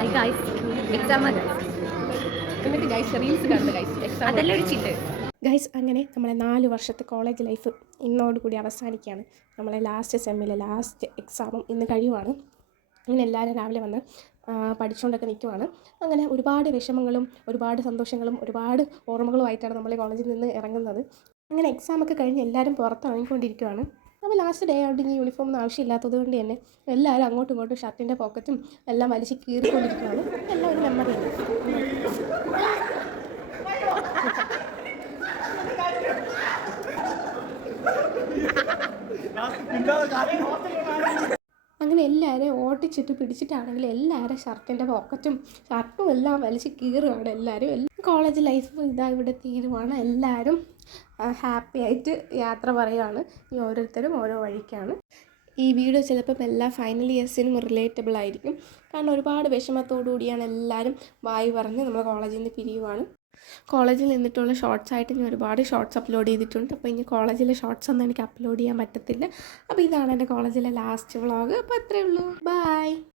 Hi guys, exam എന്നിട്ട് guys reels കാണുന്ന guys exam അതെല്ലാം ഒരു ചില്ല്. ഗൈസ് അങ്ങനെ നമ്മളെ 4 വർഷത്തെ കോളേജ് ലൈഫ് ഇന്നോടുകൂടി അവസാനിക്കുകയാണ്. നമ്മളെ ലാസ്റ്റ് സെമ്മിലെ ലാസ്റ്റ് എക്സാമും ഇന്ന് കഴിയുവാണ്. അങ്ങനെ എല്ലാവരും രാവിലെ വന്ന് പഠിച്ചുകൊണ്ടൊക്കെ നിൽക്കുവാണ്. അങ്ങനെ ഒരുപാട് വിഷമങ്ങളും ഒരുപാട് സന്തോഷങ്ങളും ഒരുപാട് ഓർമ്മകളുമായിട്ടാണ് നമ്മൾ കോളേജിൽ നിന്ന് ഇറങ്ങുന്നത്. അങ്ങനെ എക്സാമൊക്കെ കഴിഞ്ഞ് എല്ലാവരും പുറത്തിറങ്ങിക്കൊണ്ടിരിക്കുകയാണ്. അപ്പോൾ ലാസ്റ്റ് ഡേ ആയിട്ട് ഈ യൂണിഫോം ആവശ്യമില്ലാത്തത് കൊണ്ട് തന്നെ എല്ലാവരും അങ്ങോട്ടും ഇങ്ങോട്ടും ഷർട്ടിൻ്റെ പോക്കറ്റും എല്ലാം വലിച്ച് കീറിക്കൊണ്ടിരിക്കുകയാണ്. എല്ലാം ഒരു മെമ്മറിയാണ്. അങ്ങനെ എല്ലാവരും ഓട്ടിച്ചിട്ട് പിടിച്ചിട്ടാണെങ്കിൽ എല്ലാവരും ഷർട്ടിൻ്റെ പോക്കറ്റും ഷർട്ടും എല്ലാം വലിച്ച് കീറുകയാണ് എല്ലാവരും. കോളേജ് ലൈഫ് ഇതാ ഇവിടെ തീരുവാണ്. എല്ലാവരും ഹാപ്പി ആയിട്ട് യാത്ര പറയുകയാണ്. ഈ ഓരോരുത്തരും ഓരോ വഴിക്കാണ്. ഈ വീഡിയോ ചിലപ്പം എല്ലാ ഫൈനൽ ഇയേഴ്സിനും റിലേറ്റബിൾ ആയിരിക്കും. കാരണം ഒരുപാട് വിഷമത്തോടു കൂടിയാണ് എല്ലാവരും വായി പറഞ്ഞ് നമ്മൾ കോളേജിൽ നിന്ന് പിരിയുവാണ്. കോളേജിൽ നിന്നിട്ടുള്ള ഷോർട്സ് ആയിട്ട് ഞാൻ ഒരുപാട് ഷോർട്സ് അപ്ലോഡ് ചെയ്തിട്ടുണ്ട്. അപ്പോൾ ഇനി കോളേജിലെ ഷോർട്സ് ഒന്നും എനിക്ക് അപ്ലോഡ് ചെയ്യാൻ പറ്റത്തില്ല. അപ്പോൾ ഇതാണ് എൻ്റെ കോളേജിലെ ലാസ്റ്റ് വ്ളോഗ്. അപ്പോൾ അത്രയേ ഉള്ളൂ. ബൈ.